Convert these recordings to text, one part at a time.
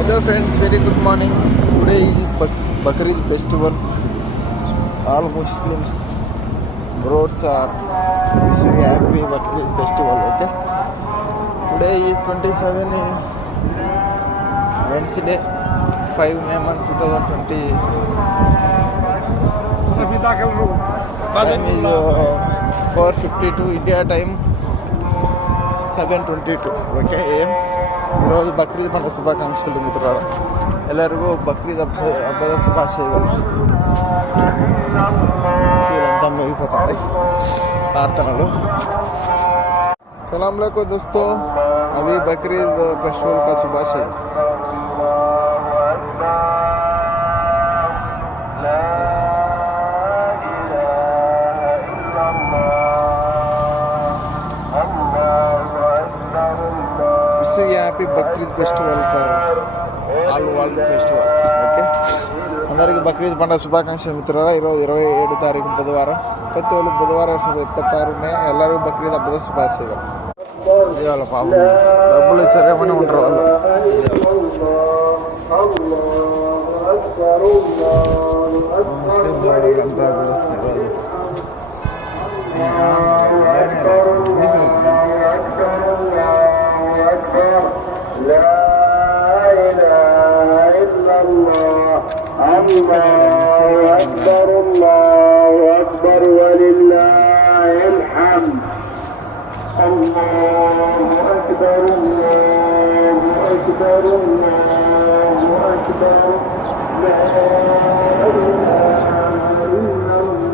Hello friends, very good morning. Today is Bakrid festival. All Muslims brothers are wishing you happy Bakrid festival. Okay. Today is 27 Wednesday, 5 May month 2020. Time is 4:52 India time. 7:22. Okay. ఈరోజు బక్రీద్ పండుగ శుభాకాంక్షలు మిత్రులారా. ಎಲ್ಲರಿಗೂ బక్రీద్ ಹಬ್ಬದ శుభాశయాలు. అంతా ముగిపోతాయి ప్రార్థనలు. सलाम अलैकुम दोस्तों, अभी बकरीद फेस्टिवल का शुभाशय. Happy Bakrid festival for all world festival. Okay, అందరికీ బక్రీద్ పండుగ శుభాకాంక్షలు మిత్రులారా. ఈరోజు 27 తారీఖు బుధవారం, ప్రతి వాళ్ళు బుధవారం 26 మే ಎಲ್ಲರಿಗೂ బక్రీద్ హబ్బದ శుభాశయాలు. వాళ్ళ పాపం డబ్బులు ఇచ్చారేమని ఉంటారు వాళ్ళు. ముస్లిం వాళ్ళంతా పిలుస్తున్నారు. لا إله إلا الله الله أكبر الله أكبر ولله الحمد الله أكبر الله أكبر الله أكبر لا إله إلا الله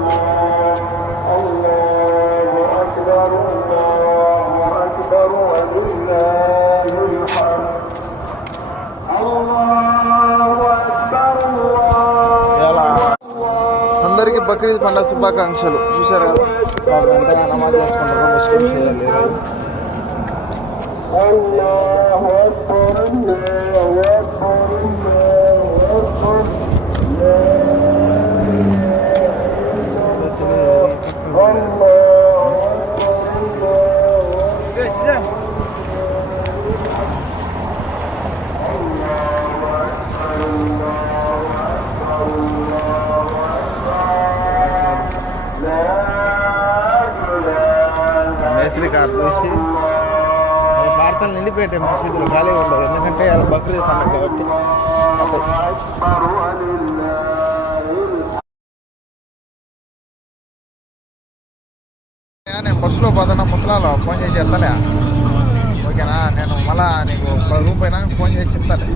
الله أكبر الله أكبر ولله అందరికీ బక్రీద్ పండుగ శుభాకాంక్షలు. చూశారు కదా, వాళ్ళు ఎంతగా నమాజ్ చేసుకుంటారు ముస్లిమ్స్. ఈరోజు చూసి వార్తలు నిండిపోయాయి మసీదులు, ఖాళీ ఉండవు. ఎందుకంటే వాళ్ళ బక్రీద్ పండుగ కాబట్టి. నేను బస్సులో పోతున్నా, ముత్తలాలో ఫోన్ చేసి చెప్తాలే. ఓకేనా, నేను మళ్ళా నీకు 10 రూపాయలు ఫోన్ చేసి చెప్తాలే.